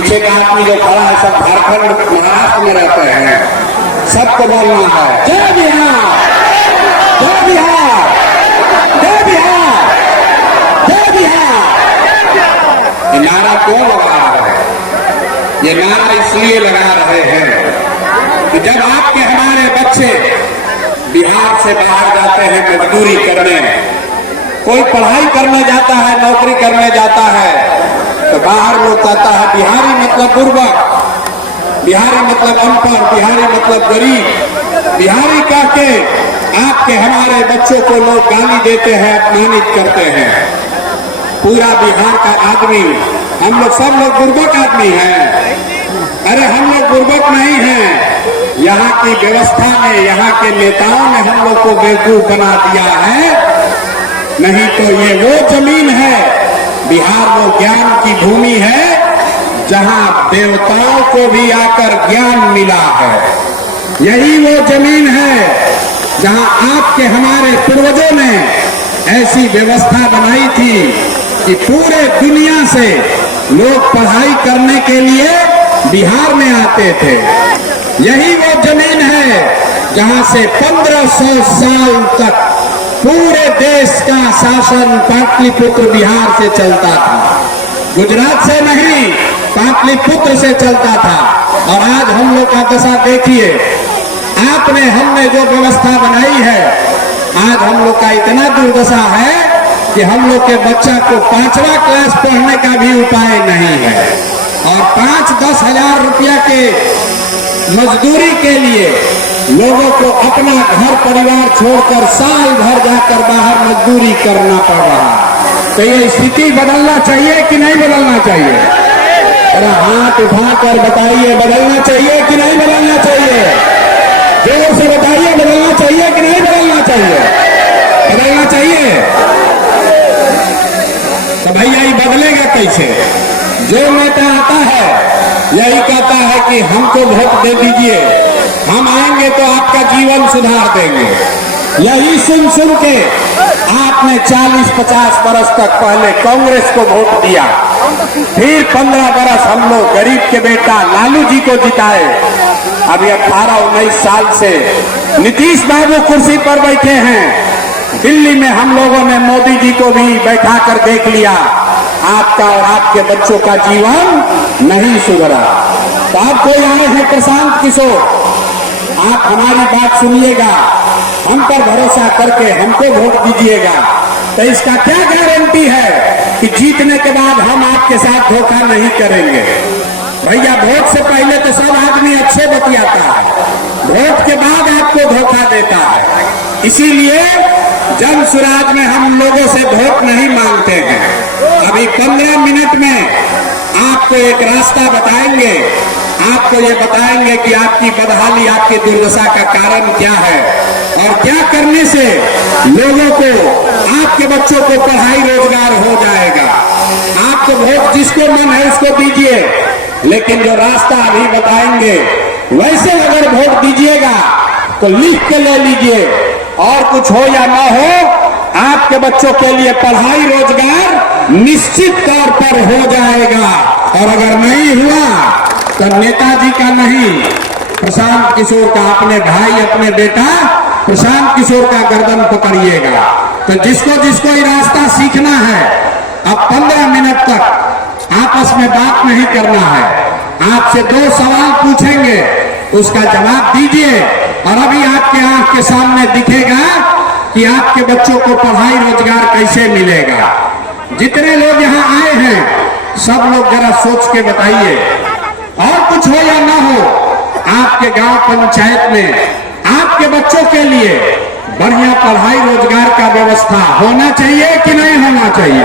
पीछे का आदमी जो खड़ा है सब झारखंड महाराष्ट्र में रहते हैं, सबको बोलना है जय बिहार, जय बिहार, जय बिहार, जय बिहार। ये नारा क्यों लगा रहे हैं? ये नारा इसलिए लगा रहे हैं कि जब आपके हमारे बच्चे बिहार से बाहर जाते हैं मजदूरी करने, कोई पढ़ाई करने जाता है, नौकरी करने जाता है, तो बाहर लोग कहता है बिहारी मतलब बुर्बक, बिहारी मतलब अनपढ़, बिहारी मतलब गरीब। बिहारी कह के आपके हमारे बच्चों को लोग गाली देते हैं, अपमानित करते हैं। पूरा बिहार का आदमी, हम लोग सब लोग बुर्बक आदमी हैं। अरे हम लोग बुर्बक नहीं हैं, यहाँ की व्यवस्था ने, यहाँ के नेताओं ने हम लोग को बेवकूफ बना दिया है। नहीं तो ये वो जमीन है, बिहार वो ज्ञान की भूमि है जहाँ देवताओं को भी आकर ज्ञान मिला है। यही वो जमीन है जहाँ आपके हमारे पूर्वजों ने ऐसी व्यवस्था बनाई थी कि पूरे दुनिया से लोग पढ़ाई करने के लिए बिहार में आते थे। यही वो जमीन है जहाँ से 1500 साल तक पूरे देश का शासन पाटलिपुत्र बिहार से चलता था, गुजरात से नहीं, पाटलिपुत्र से चलता था। और आज हम लोग का दशा देखिए, आपने हमने जो व्यवस्था बनाई है, आज हम लोग का इतना दुर्दशा है कि हम लोग के बच्चा को 5वां क्लास पढ़ने का भी उपाय नहीं है। और 5-10 हजार रुपया के मजदूरी के लिए लोगों को अपना घर परिवार छोड़कर साल भर जाकर बाहर मजदूरी करना पड़ रहा। तो ये स्थिति बदलना चाहिए कि नहीं बदलना चाहिए? अरे हाथ उठाकर बताइए, बदलना चाहिए कि नहीं बदलना चाहिए? जोर से बताइए, बदलना चाहिए कि नहीं बदलना चाहिए? बदलना चाहिए। तो भैया ये बदलेगा कैसे? जो नेता आता है यही कहता है कि हमको वोट दे दीजिए, हम आएंगे तो आपका जीवन सुधार देंगे। यही सुन सुन के आपने 40-50 बरस तक पहले कांग्रेस को वोट दिया, फिर 15 बरस हम लोग गरीब के बेटा लालू जी को जिताए। अभी 18-19 साल से नीतीश बाबू कुर्सी पर बैठे हैं। दिल्ली में हम लोगों ने मोदी जी को भी बैठा कर देख लिया, आपका और आपके बच्चों का जीवन नहीं सुधरा। तो आप कोई आए हैं प्रशांत किशोर, आप हमारी बात सुनिएगा, हम पर भरोसा करके हमको वोट दीजिएगा। तो इसका क्या गारंटी है कि जीतने के बाद हम आपके साथ धोखा नहीं करेंगे? भैया वोट से पहले तो सब आदमी अच्छे बतियाता है, वोट के बाद आपको धोखा देता है। इसीलिए जन सुराज में हम लोगों से वोट नहीं मांगते हैं। अभी 15 मिनट में आपको एक रास्ता बताएंगे, आपको ये बताएंगे कि आपकी बदहाली, आपकी दुर्दशा का कारण क्या है और क्या करने से लोगों को, आपके बच्चों को पढ़ाई रोजगार हो जाएगा। आपको वोट जिसको मन है उसको दीजिए, लेकिन जो रास्ता अभी बताएंगे वैसे अगर वोट दीजिएगा तो लिख के ले लीजिए, और कुछ हो या ना हो आपके बच्चों के लिए पढ़ाई रोजगार निश्चित तौर पर हो जाएगा। और अगर नहीं हुआ तो नेताजी का नहीं, प्रशांत किशोर का, अपने भाई अपने बेटा प्रशांत किशोर का गर्दन पकड़िएगा। तो जिसको जिसको ये रास्ता सीखना है, अब 15 मिनट तक आपस में बात नहीं करना है, आपसे 2 सवाल पूछेंगे, उसका जवाब दीजिए। और अभी आपके आंख के सामने दिखेगा कि आपके बच्चों को पढ़ाई रोजगार कैसे मिलेगा। जितने लोग यहाँ आए हैं सब लोग जरा सोच के बताइए, और कुछ हो या ना हो, आपके गांव पंचायत में आपके बच्चों के लिए बढ़िया पढ़ाई रोजगार का व्यवस्था होना चाहिए कि नहीं होना चाहिए?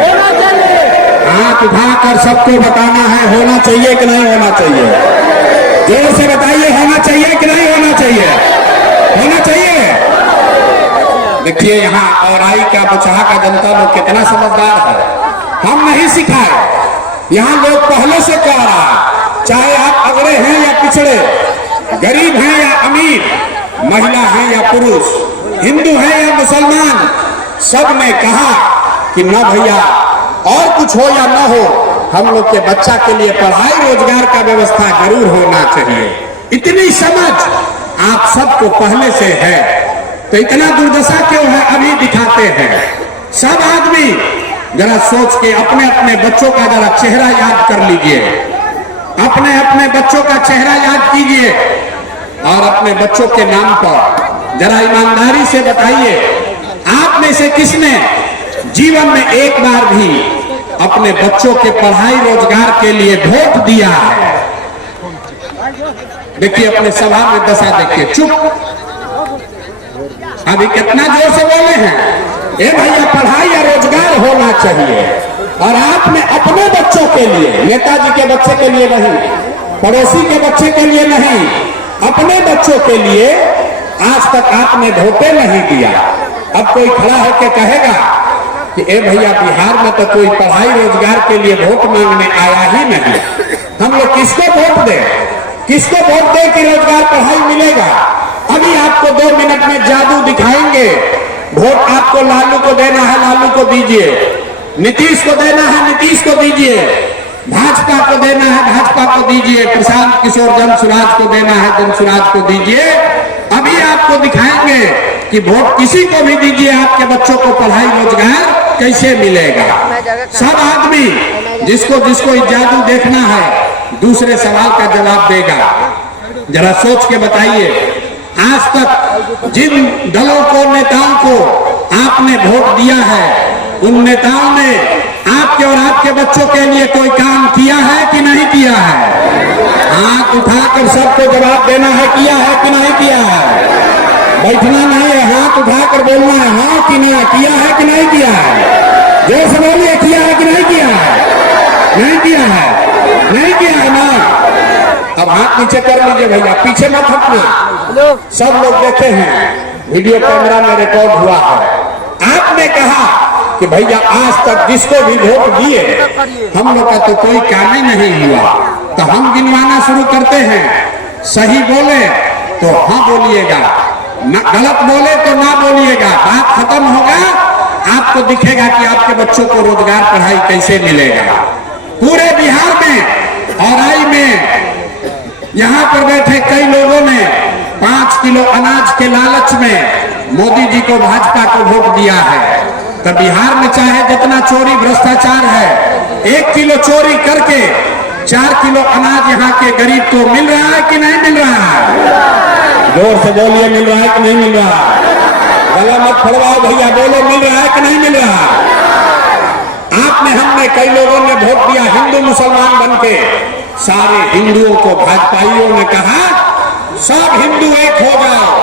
हाथ उठाकर सबको बताना है, होना चाहिए कि नहीं होना चाहिए? जोर से बताइए, होना चाहिए कि नहीं होना चाहिए? होना चाहिए। देखिए यहाँ औराई का, बुचहा का जनता लोग कितना समझदार है। हम नहीं सिखाए, यहाँ लोग पहले से कह रहा है, चाहे आप अगड़े हैं या पिछड़े, गरीब हैं या अमीर, महिला हैं या पुरुष, हिंदू हैं या मुसलमान, सब ने कहा कि ना भैया, और कुछ हो या ना हो, हम लोग के बच्चा के लिए पढ़ाई रोजगार का व्यवस्था जरूर होना चाहिए। इतनी समझ आप सबको पहले से है, तो इतना दुर्दशा क्यों है अभी दिखाते हैं। सब आदमी जरा सोच के अपने अपने बच्चों का जरा चेहरा याद कर लीजिए, अपने अपने बच्चों का चेहरा याद कीजिए और अपने बच्चों के नाम पर जरा ईमानदारी से बताइए, आप में से किसने जीवन में एक बार भी अपने बच्चों के पढ़ाई रोजगार के लिए वोट दिया है? देखिए अपने सभा में दशा देखिए, चुप, अभी कितना जोर से बोले हैं, ए भैया पढ़ाई या रोजगार होना चाहिए। और आपने अपने बच्चों के लिए, नेताजी के बच्चे के लिए नहीं, पड़ोसी के बच्चे के लिए नहीं, अपने बच्चों के लिए आज तक आपने वोटे नहीं दिया। अब कोई खड़ा होकर कहेगा कि ए भैया बिहार में तो कोई पढ़ाई रोजगार के लिए वोट मांगने आया ही नहीं, हम लोग किसको वोट दें, किसको वोट दें कि रोजगार पढ़ाई मिलेगा? अभी आपको 2 मिनट में जादू दिखाएंगे। वोट आपको लालू को देना है, लालू को दीजिए, नीतीश को देना है, नीतीश को दीजिए, भाजपा को देना है, भाजपा को दीजिए, प्रशांत किशोर जनसुराज को देना है, जनसुराज को दीजिए। अभी आपको दिखाएंगे कि वोट किसी को भी दीजिए, आपके बच्चों को पढ़ाई रोजगार कैसे मिलेगा। सब आदमी जिसको जिसको जादू देखना है दूसरे सवाल का जवाब देगा। जरा सोच के बताइए, आज तक जिन दलों को, नेताओं को आपने वोट दिया है, उन नेताओं ने आपके और आपके बच्चों के लिए कोई काम किया है कि नहीं किया है? हाथ उठाकर सबको जवाब देना है, किया है कि नहीं किया है? बैठना नहीं है, हाथ उठाकर बोलना है, हाँ कि नहीं, किया है कि नहीं किया है? जोर से बोलिए, किया है कि नहीं किया है? नहीं किया है, नहीं किया है ना? अब हाथ नीचे कर लीजिए भैया, पीछे मत हटना। सब लोग देखे हैं, वीडियो कैमरा में रिकॉर्ड हुआ है। आपने कहा कि भैया आज तक जिसको भी वोट दिए हम लोग का तो कोई काम ही नहीं हुआ, तो हम गिनवाना शुरू करते हैं। सही बोले तो हाँ बोलिएगा, गलत बोले तो ना बोलिएगा। बात खत्म होगा, आपको दिखेगा कि आपके बच्चों को रोजगार पढ़ाई कैसे मिलेगा। पूरे बिहार में और आई में यहाँ पर बैठे कई लोगों ने 5 किलो अनाज के लालच में मोदी जी को, भाजपा को वोट दिया है। तो बिहार में चाहे जितना चोरी भ्रष्टाचार है, 1 किलो चोरी करके 4 किलो अनाज यहाँ के गरीब को मिल रहा है कि नहीं मिल रहा है? जोर से बोलिए, मिल रहा है कि नहीं मिल रहा? गला मत फड़वाओ भैया, बोलो मिल रहा है कि नहीं मिल रहा? आपने, हमने, कई लोगों ने वोट दिया हिंदू मुसलमान बन के। सारे हिंदुओं को भाजपाइयों ने कहा सब हिंदू एक हो जाओ,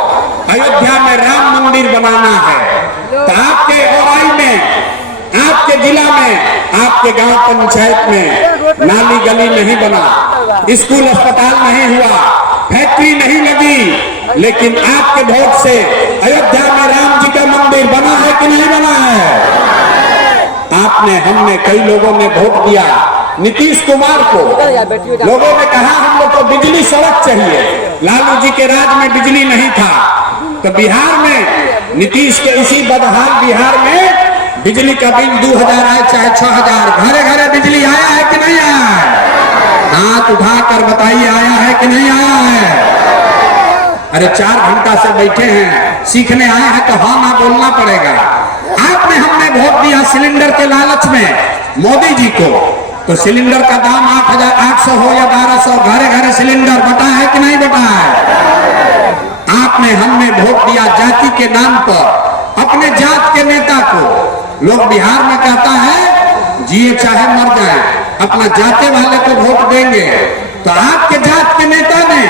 अयोध्या में राम मंदिर बनाना है। तो आपके औराई में, आपके जिला में, आपके गांव पंचायत में नाली गली नहीं बना, स्कूल अस्पताल नहीं हुआ, फैक्ट्री नहीं लगी, लेकिन आपके वोट से अयोध्या में राम जी का मंदिर बना है कि नहीं बना है? आपने, हमने, कई लोगों ने वोट दिया नीतीश कुमार को। लोगों ने कहा हम लोग को बिजली सड़क चाहिए, लालू जी के राज में बिजली नहीं था। तो बिहार में नीतीश के इसी बदहाल बिहार में बिजली का बिल 2000 आए चाहे 6000, घरे घरे बिजली आया है कि नहीं आया है? हाथ उठाकर बताइए, आया है कि नहीं आया है? अरे 4 घंटा से बैठे हैं, सीखने आए हैं तो हाँ ना बोलना पड़ेगा। आपने, हमने वोट दिया सिलेंडर के लालच में मोदी जी को, तो सिलेंडर का दाम 8,800 हो या 1200, घरे घरे सिलेंडर बटा है कि नहीं बटा है? आपने, हमने वोट दिया जाति के नाम पर, अपने जात के नेता को। लोग बिहार में कहता है जिए चाहे मर जाए, अपना जाते वाले को वोट देंगे। तो आपके जात के नेता ने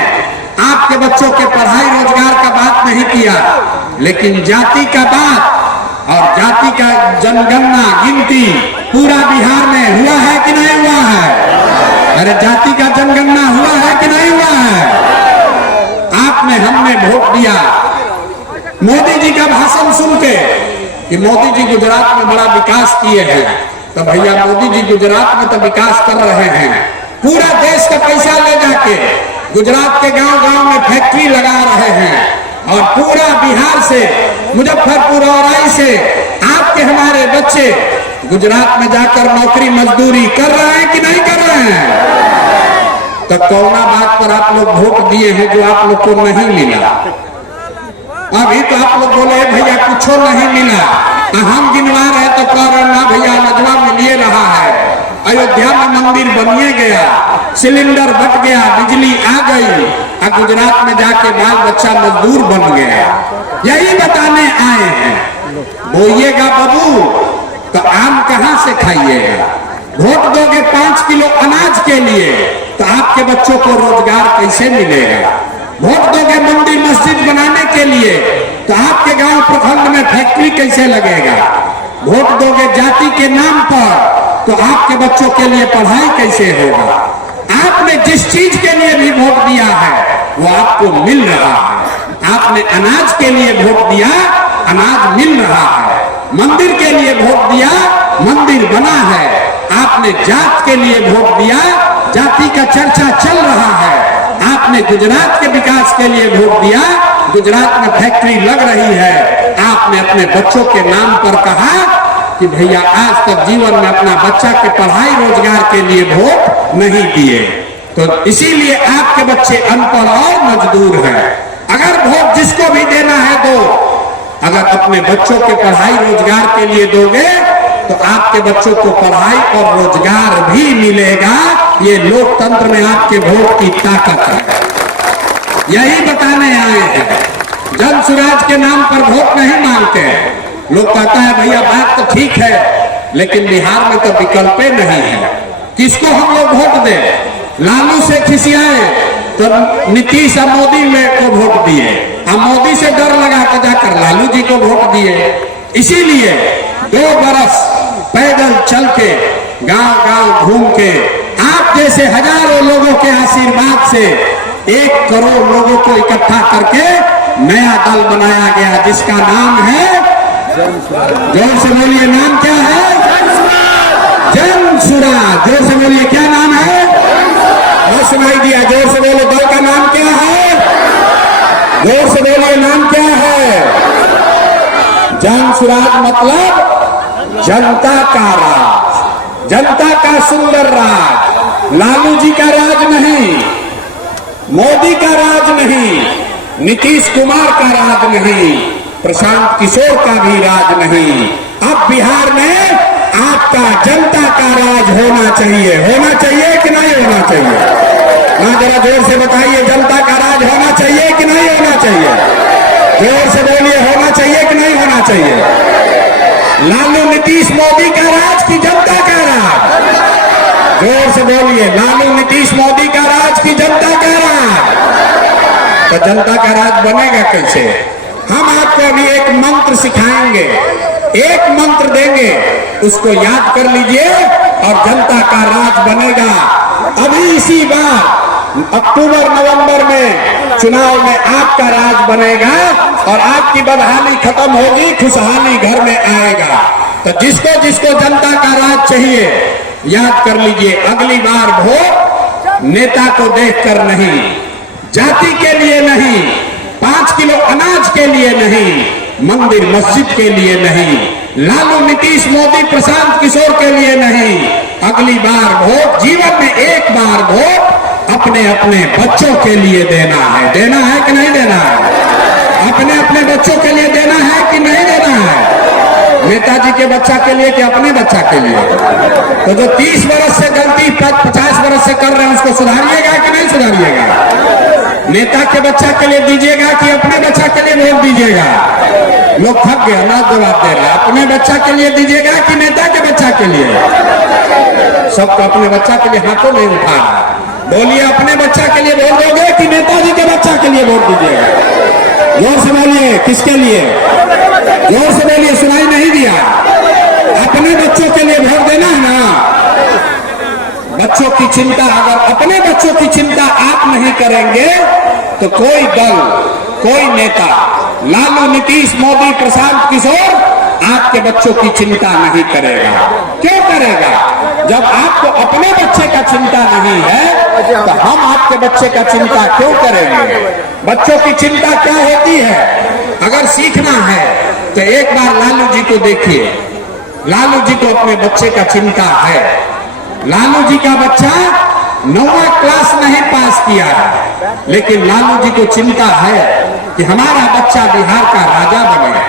आपके बच्चों के पढ़ाई रोजगार का बात नहीं किया, लेकिन जाति का बात और जाति का जनगणना, गिनती पूरा बिहार में हुआ है कि नहीं हुआ है? अरे जाति का जनगणना हुआ है कि नहीं हुआ है? आपने, हमने वोट दिया मोदी जी का भाषण सुन के कि मोदी जी गुजरात में बड़ा विकास किए हैं। तो भैया मोदी जी गुजरात में तो विकास कर रहे हैं, पूरा देश का पैसा ले जाके गुजरात के गांव गांव में फैक्ट्री लगा रहे हैं, और पूरा बिहार से, मुजफ्फरपुर और आई से आपके हमारे बच्चे गुजरात में जाकर नौकरी मजदूरी कर रहे हैं कि नहीं कर रहे हैं? तो कौना बात पर आप लोग वोट दिए हैं जो आप लोग को नहीं मिला? अभी तो आप लोग बोले भैया कुछ नहीं मिला, हम गिनवा रहे तो कह रहे ना भैया नजवा मिलिए रहा है, अयोध्या में मंदिर बनिए गया, सिलेंडर बट गया, बिजली आ गई, और गुजरात में जाके बाल बच्चा मजदूर बन गया। यही बताने आए हैं। बोइएगा बाबू तो आम कहां से खाइएगा? वोट दोगे 5 किलो अनाज के लिए तो आपके बच्चों को रोजगार कैसे मिलेगा? वोट दोगे मंदिर मस्जिद बनाने के लिए तो आपके गांव प्रखंड में फैक्ट्री कैसे लगेगा? वोट दोगे जाति के नाम पर तो आपके बच्चों के लिए पढ़ाई कैसे होगा? आपने जिस चीज के लिए भी वोट दिया है वो आपको मिल रहा है। आपने अनाज के लिए वोट दिया, अनाज मिल रहा है। मंदिर के लिए वोट दिया, मंदिर बना है। आपने जात के लिए वोट दिया, जाति का चर्चा चल रहा है। आपने गुजरात के विकास के लिए वोट दिया, गुजरात में फैक्ट्री लग रही है। आपने अपने बच्चों के नाम पर कहा कि भैया आज तक जीवन में अपना बच्चा के पढ़ाई रोजगार के लिए वोट नहीं दिए, तो इसीलिए आपके बच्चे अनपढ़ और मजदूर हैं। अगर वोट जिसको भी देना है दो, अगर अपने बच्चों के पढ़ाई रोजगार के लिए दोगे तो आपके बच्चों को पढ़ाई और रोजगार भी मिलेगा। ये लोकतंत्र में आपके वोट की ताकत है। यही बताने आए हैं। जन सुराज के नाम पर वोट नहीं मांगते हैं। लोग कहता है भैया बात तो ठीक है, लेकिन बिहार में तो विकल्प नहीं है, किसको हम लोग वोट दें? लालू से खिसियाए तो नीतीश और मोदी में को वोट दिए, हम मोदी से डर लगा कर जाकर लालू जी को वोट दिए। इसीलिए 2 बरस पैदल चल के गांव गांव घूम के आप जैसे हजारों लोगों के आशीर्वाद से 1 करोड़ लोगों को इकट्ठा करके नया दल बनाया गया, जिसका नाम है, जोर से बोलिए नाम क्या है? जन सुराज। जोर से बोलिए क्या नाम है? और सुनाई दिया, जोर से बोलो दल का नाम क्या है? जोर से बोलिए नाम क्या है? जन सुराज मतलब जनता का राज, जनता का सुंदर राज। लालू जी का राज नहीं, मोदी का राज नहीं, नीतीश कुमार का राज नहीं, प्रशांत किशोर का भी राज नहीं। अब बिहार में आपका जनता का राज होना चाहिए। होना चाहिए कि नहीं होना चाहिए? ना जरा जोर से बताइए, जनता का राज होना चाहिए कि नहीं होना चाहिए? जोर से बोलिए, होना चाहिए कि नहीं होना चाहिए? लालू नीतीश मोदी का राज की जनता का राज? जोर से बोलिए, लालू नीतीश मोदी का राज की जनता का राज? तो जनता का राज बनेगा कैसे? हम आपको अभी एक मंत्र सिखाएंगे, एक मंत्र देंगे, उसको याद कर लीजिए और जनता का राज बनेगा। अभी इसी बार अक्टूबर नवंबर में चुनाव में आपका राज बनेगा और आपकी बदहाली खत्म होगी, खुशहाली घर में आएगा। तो जिसको जिसको जनता का राज चाहिए याद कर लीजिए, अगली बार वोट नेता को देखकर नहीं, जाति के लिए नहीं, 5 किलो अनाज के लिए नहीं, मंदिर मस्जिद के लिए नहीं, लालू नीतीश मोदी प्रशांत किशोर के लिए नहीं, अगली बार वोट जीवन में एक बार वोट अपने अपने बच्चों के लिए देना है। देना है कि नहीं देना है? अपने अपने बच्चों के लिए देना है कि नहीं देना है? नेताजी के बच्चा के लिए कि अपने बच्चा के लिए? तो जो 30 बरस से गलती 50 बरस से कर रहे हैं उसको सुधारिएगा कि नहीं सुधारिएगा? नेता के बच्चा के लिए दीजिएगा कि अपने बच्चा के लिए वोट दीजिएगा? लोग थक गए ना जवाब दे रहा। अपने बच्चा के लिए दीजिएगा कि नेता के बच्चा के लिए? सबको अपने बच्चा के लिए हाथों नहीं उठा रहा। बोलिए, अपने बच्चा के लिए वोट दोगे कि नेताजी के बच्चा के लिए वोट दीजिएगा? जोर से बोलिए, किसके लिए? जोर से बोलिए, सुनाई नहीं दिया। अपने बच्चों के लिए वोट देना है ना? बच्चों की चिंता, अगर अपने बच्चों की चिंता आप नहीं करेंगे तो कोई दल, कोई नेता, लालू नीतीश मोदी प्रशांत किशोर आपके बच्चों की चिंता नहीं करेगा। क्यों करेगा? जब आपको अपने बच्चे का चिंता नहीं है तो हम आपके बच्चे का चिंता क्यों करेंगे? बच्चों की चिंता क्या होती है? अगर सीखना है तो एक बार लालू जी को देखिए, लालू जी को अपने बच्चे का चिंता है। लालू जी का बच्चा 9वां क्लास नहीं पास किया है, लेकिन लालू जी को चिंता है कि हमारा बच्चा बिहार का राजा बने।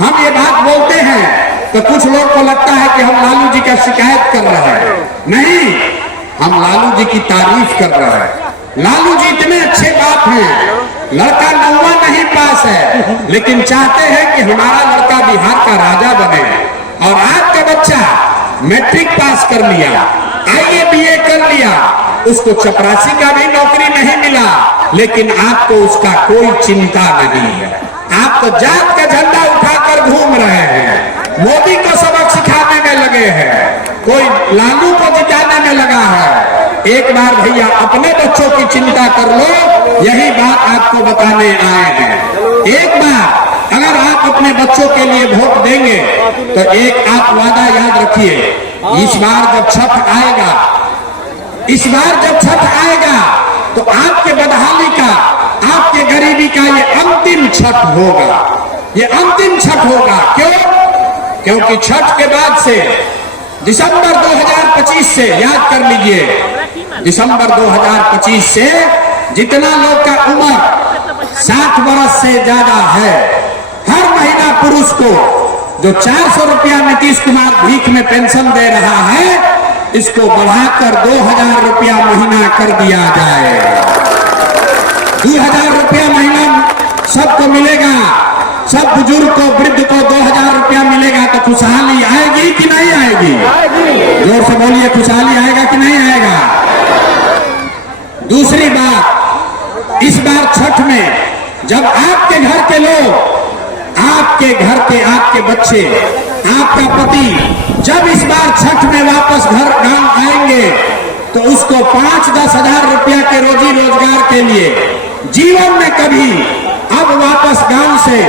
हम ये बात बोलते हैं तो कुछ लोग को लगता है कि हम लालू जी का शिकायत कर रहे हैं। नहीं, हम लालू जी की तारीफ कर रहे हैं। लालू जी इतने अच्छे बाप हैं, लड़का 9वां नहीं पास है, लेकिन चाहते हैं कि हमारा लड़का बिहार का राजा बने। और आपका बच्चा मैट्रिक पास कर लिया, आईए बीए कर लिया, उसको चपरासी का भी नौकरी नहीं मिला, लेकिन आपको उसका कोई चिंता नहीं है। आप तो जात का झंडा उठाकर घूम रहे हैं, मोदी को सबक सिखाने में लगे हैं, कोई लालू को जिताने में लगा है। एक बार भैया अपने बच्चों की चिंता कर लो, यही बात आपको बताने आए हैं। एक बार अगर आप अपने बच्चों के लिए वोट देंगे तो एक आप वादा याद रखिए, इस बार जब छठ आएगा, इस बार जब छठ आएगा तो आपके बदहाली का, आपके गरीबी का ये अंतिम छठ होगा। ये अंतिम छठ होगा। क्यों? क्योंकि छठ के बाद से दिसंबर 2025 से, याद कर लीजिए, दिसंबर 2025 से जितना लोग का उम्र 60 वर्ष से ज्यादा है, हर महीना पुरुष को जो 400 रुपया नीतीश कुमार भीख में पेंशन दे रहा है, इसको बढ़ाकर 2000 रुपया महीना कर दिया जाए। 2000 रुपया महीना सबको मिलेगा, सब बुजुर्ग को, वृद्ध को 2000 रुपया मिलेगा तो खुशहाली आएगी कि नहीं आएगी? जोर से बोलिए, खुशहाली आएगा कि नहीं आएगा? दूसरी बात, इस बार छठ में जब आपके घर के लोग, आपके घर के, आपके बच्चे, आपका पति जब इस बार छठ में वापस घर गांव आएंगे तो उसको 5-10 हजार रुपया के रोजी रोजगार के लिए जीवन में कभी अब वापस गांव से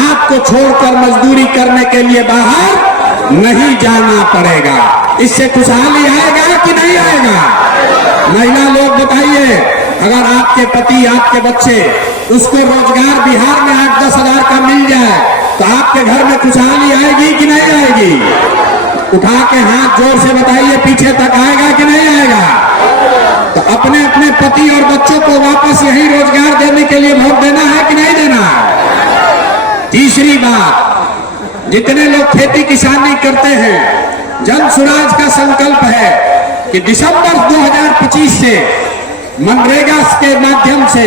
आपको छोड़कर मजदूरी करने के लिए बाहर नहीं जाना पड़ेगा। इससे खुशहाली आएगा कि नहीं आएगा? महिला लोग बताइए, अगर आपके पति, आपके बच्चे, उसको रोजगार बिहार में 8-10 हजार का मिल जाए तो आपके घर में खुशहाली आएगी कि नहीं आएगी? उठा के हाथ जोर से बताइए, पीछे तक आएगा कि नहीं आएगा? तो अपने अपने पति और बच्चों को वापस यही रोजगार देने के लिए वोट देना है कि नहीं देना है? तीसरी बात, जितने लोग खेती किसानी करते हैं, जन सुराज का संकल्प है कि दिसंबर 2025 से मनरेगा के माध्यम से,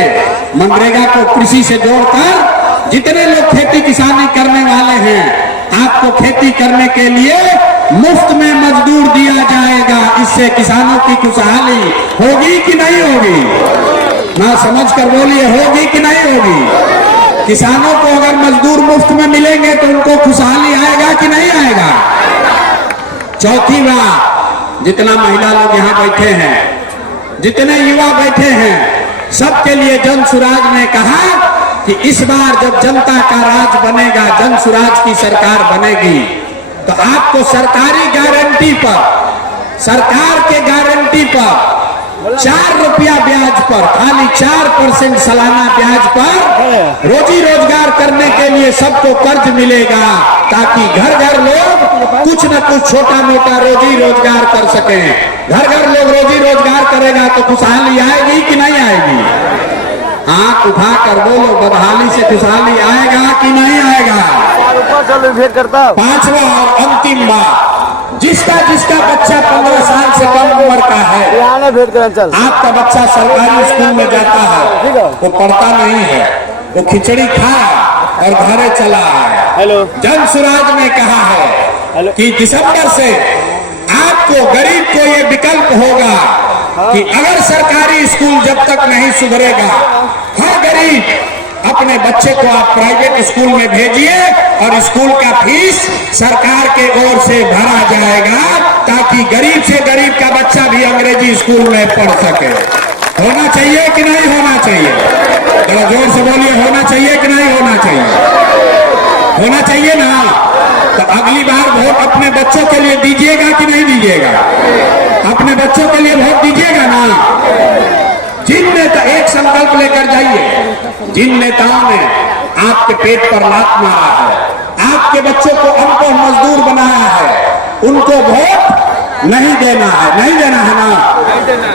मनरेगा को कृषि से जोड़कर जितने लोग खेती किसानी करने वाले हैं, आपको खेती करने के लिए मुफ्त में मजदूर दिया जाएगा। इससे किसानों की खुशहाली होगी कि नहीं होगी? ना समझ कर बोलिए, होगी कि नहीं होगी? किसानों को अगर मजदूर मुफ्त में मिलेंगे तो उनको खुशहाली आएगा कि नहीं आएगा? चौथी बात, जितना महिला लोग यहाँ बैठे हैं, जितने युवा बैठे हैं, सबके लिए जन सुराज ने कहा कि इस बार जब जनता का राज बनेगा, जन सुराज की सरकार बनेगी, तो आपको सरकारी गारंटी पर, सरकार के गारंटी पर 4 रुपया ब्याज पर, खाली 4% सालाना ब्याज पर रोजी रोजगार करने के लिए सबको कर्ज मिलेगा, ताकि घर घर लोग कुछ न कुछ छोटा मोटा रोजी रोजगार कर सके। घर घर लोग रोजी रोजगार करेगा तो खुशहाली आएगी कि नहीं आएगी? आंख उठा कर बोलो, बदहाली से खुशहाली आएगा कि नहीं आएगा? पांचवा और अंतिम बात, जिसका जिसका बच्चा 15 साल से कम उम्र का है, आपका बच्चा सरकारी स्कूल में जाता है, वो पढ़ता नहीं है, वो खिचड़ी खाया और घरे चला आया। जन सुराज ने कहा है कि दिसंबर से आपको, गरीब को ये विकल्प होगा कि अगर सरकारी स्कूल जब तक नहीं सुधरेगा, हर गरीब अपने बच्चे को आप प्राइवेट स्कूल में भेजिए और स्कूल का फीस सरकार के ओर से भरा जाएगा, ताकि गरीब से गरीब का बच्चा भी अंग्रेजी स्कूल में पढ़ सके। होना चाहिए कि नहीं होना चाहिए? जरा जोर से बोलिए, होना चाहिए कि नहीं होना चाहिए? होना चाहिए ना? तो अगली बार वोट अपने बच्चों के लिए दीजिएगा कि नहीं दीजिएगा? अपने बच्चों के लिए वोट दीजिएगा ना? जिन नेता, एक संकल्प लेकर जाइए, जिन नेताओं ने आपके पेट पर लात मारा है, आपके बच्चों को अनपढ़ मजदूर बनाया है, उनको वोट नहीं देना है, नहीं देना है ना।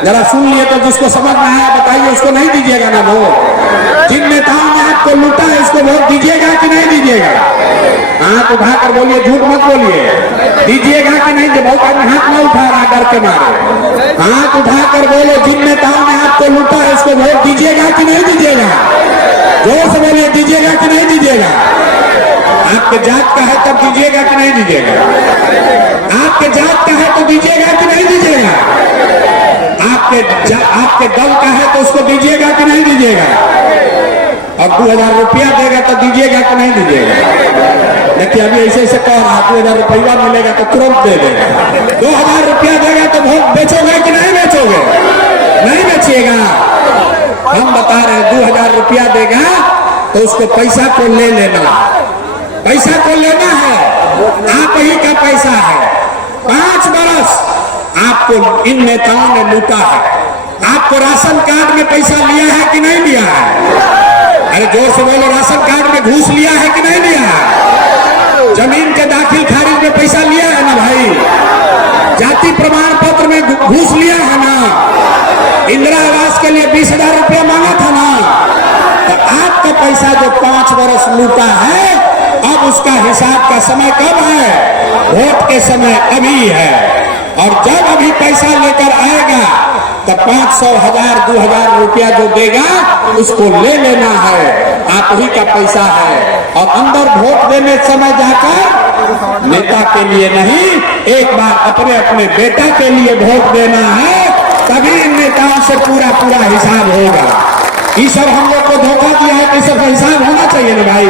जरा सुन लिए तो जिसको समझ में आया बताइए, उसको नहीं दीजिएगा ना वोट। जिन नेताओं ने आपको लूटा है उसको वोट दीजिएगा कि नहीं दीजिएगा? हाथ उठाकर बोलिए, झूठ मत बोलिए, दीजिएगा कि नहीं? बहुत आदमी हाथ न उठा रहा डर के मारे। हाथ उठाकर बोलो, जिन नेताओं ने आपको लूटा है उसको वोट दीजिएगा कि नहीं दीजिएगा? जोर से बोलिए, दीजिएगा कि नहीं दीजिएगा? आपके जात का है तब दीजिएगा कि नहीं दीजिएगा? आपके जात का है तो दीजिएगा कि नहीं दीजिएगा? आपके दल का है तो उसको दीजिएगा कि नहीं दीजिएगा? और 2000 रुपया देगा तो दीजिएगा कि नहीं दीजिएगा? देखिए अभी ऐसे ऐसे कह रहा, 2000 रुपया मिलेगा तो तुरंत दे देगा। 2000 रुपया देगा तो वोट बेचोगे कि नहीं बेचोगे? नहीं बेचिएगा। हम बता रहे हैं 2000 रुपया देगा तो उसको पैसा को ले लेना, पैसा को लेना है, आप ही का पैसा है। 5 बरस आपको इन नेताओं ने लूटा है। आपको राशन कार्ड में पैसा लिया है कि नहीं लिया है? अरे जोर से बोलो, राशन कार्ड में घूस लिया है कि नहीं लिया है? जमीन के दाखिल खारिज में पैसा लिया है ना भाई? जाति प्रमाण पत्र में घूस लिया है ना? इंदिरा आवास के लिए 20,000 रुपया मांगा था ना? तो आपका पैसा जो 5 बरस लूटा है, अब उसका हिसाब का समय कब है? वोट के समय अभी है। और जब अभी पैसा लेकर आएगा तो 500, 1000, 2000 रुपया जो देगा उसको ले लेना है, आप ही का पैसा है। और अंदर वोट देने समय जाकर नेता के लिए नहीं, एक बार अपने अपने बेटा के लिए वोट देना है, तभी इन नेताओं से पूरा पूरा हिसाब होगा। ये सब हम लोग को धोखा दिया है, कि सब हिसाब होना चाहिए ना भाई।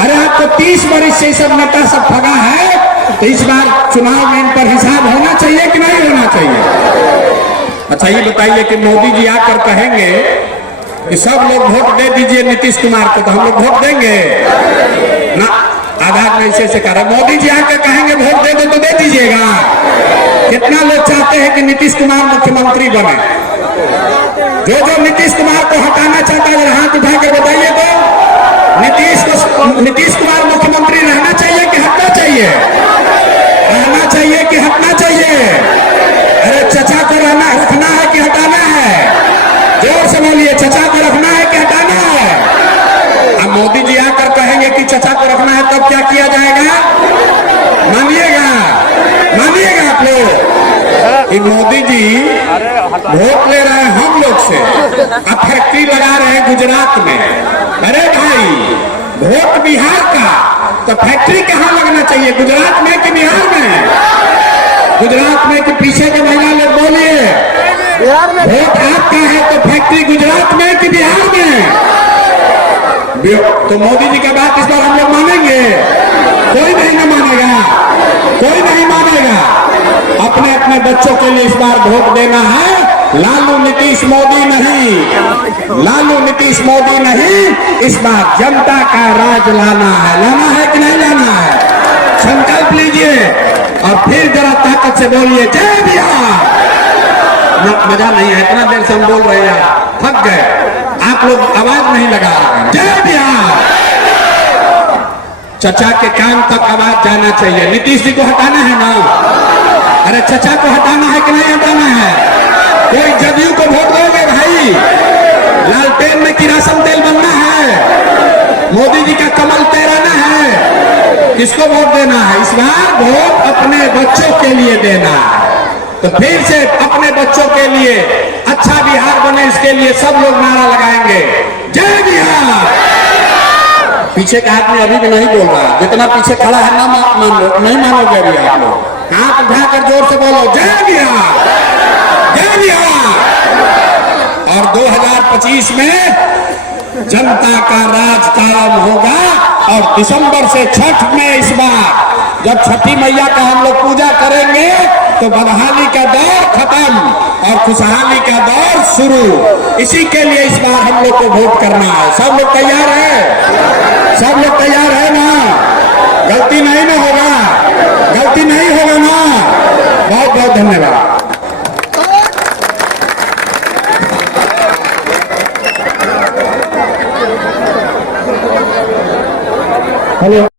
अरे आपको 30 वर्ष से सब नेता सब ठगा है, तो इस बार चुनाव में इन पर हिसाब होना चाहिए कि नहीं होना चाहिए? अच्छा ये बताइए कि मोदी जी आकर कहेंगे कि सब लोग वोट दे दीजिए नीतीश कुमार को, तो हम लोग वोट देंगे ना? आधार में ऐसे कह रहा, मोदी जी आकर कहेंगे वोट दे दो तो दे दीजिएगा? कितना लोग चाहते हैं कि नीतीश कुमार मुख्यमंत्री बने? जो नीतीश कुमार को हटाना चाहता है हाथ उठा के बताइए तो। नीतीश कुमार मुख्यमंत्री रहना चाहिए कि हटना चाहिए? रहना चाहिए कि हटना चाहिए? अरे चचा को रखना है कि हटाना है? जोर से बोलिए, चचा को रखना है कि हटाना है? अब मोदी जी आकर कहेंगे कि चचा को रखना है, तब क्या किया जाएगा? मानिएगा, मानिएगा आप लोग? मोदी जी वोट ले रहे हैं हम लोग से, अब फैक्ट्री लगा रहे हैं गुजरात में। अरे भाई, वोट बिहार का, तो फैक्ट्री कहाँ लगना चाहिए, गुजरात में कि बिहार में? गुजरात में कि पीछे के महिला लोग बोलिए, वोट आपका है तो फैक्ट्री गुजरात में कि बिहार में? तो मोदी जी का बात इस बार हम लोग मानेंगे? कोई नहीं ना मानेगा, कोई नहीं मानेगा। अपने अपने बच्चों के लिए इस बार वोट देना है, लालू नीतीश मोदी नहीं, लालू नीतीश मोदी नहीं, इस बार जनता का राज लाना है। लाना है कि नहीं लाना है? संकल्प लीजिए और फिर जरा ताकत से बोलिए, जय बिहार। मजा नहीं है, इतना देर से हम बोल रहे हैं, थक गए, आप लोग आवाज नहीं लगा रहे हैं। जय बिहार। चचा के कान तक आवाज जाना चाहिए। नीतीश जी को हटाना है ना? अरे चचा को हटाना है कि नहीं हटाना है? कोई जदयू को वोट दोगे भाई? लालटेन में किरासन तेल बनना है, मोदी जी का कमल तैराना है, किसको वोट देना है? इस बार वोट अपने बच्चों के लिए देना है। तो फिर से अपने बच्चों के लिए अच्छा बिहार बने, इसके लिए सब लोग नारा लगाएंगे, जय बिहार। पीछे का आदमी अभी भी नहीं बोल रहा, जितना पीछे खड़ा है ना मान लो, नहीं मानोगे अभी आप लोग। हाथ उठाकर जोर से बोलो, जय बिहार, जय बिहार। और 2025 में जनता का राज कायम होगा। और दिसंबर से छठ में इस बार जब छठी मैया का हम लोग पूजा करेंगे तो बदहाली का दौर खत्म और खुशहाली का दौर शुरू। इसी के लिए इस बार हम लोग को वोट करना है। सब लोग तैयार है? सब लोग तैयार है ना? गलती नहीं ना होगा, गलती नहीं होगा ना? बहुत बहुत धन्यवाद। हेलो।